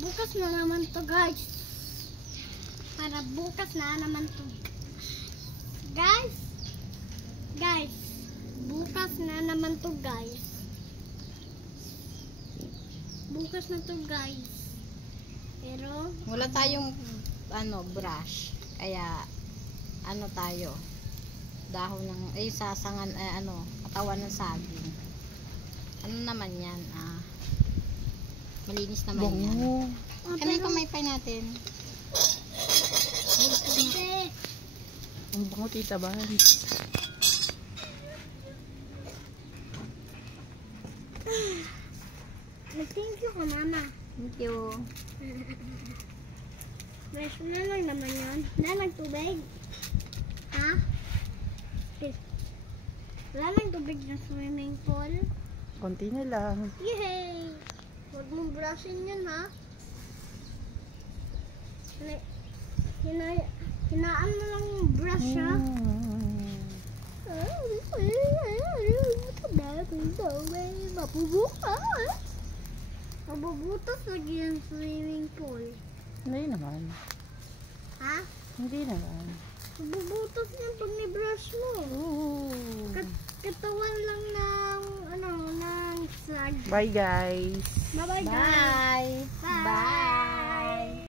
bukas na naman to guys. Para bukas na naman to. Guys. Bukas na naman to guys. Bukas na to guys. Pero wala tayong brush. Kaya tayo. Dahon ng sasangan katawan ng saging. Ano naman 'yan? Malinis naman yan. Ano yung pamaypay natin? Ang bango, Tita Bans. Thank you ka, Mama. Thank you. Fresh na lang naman yun. Wala nang tubig. Ha? Wala nang tubig na swimming pool. Konti na lang. Yay! Huwag mong brushin yun, ha? Hinaan mo lang yung brush, ha? Mabubutas lagi yung swimming pool. Hindi naman. Ha? Hindi naman. Mabubutas yan pag ni-brush mo. Katawan lang ng sag. Bye guys. Bye-bye, guys. Bye. Bye. Bye.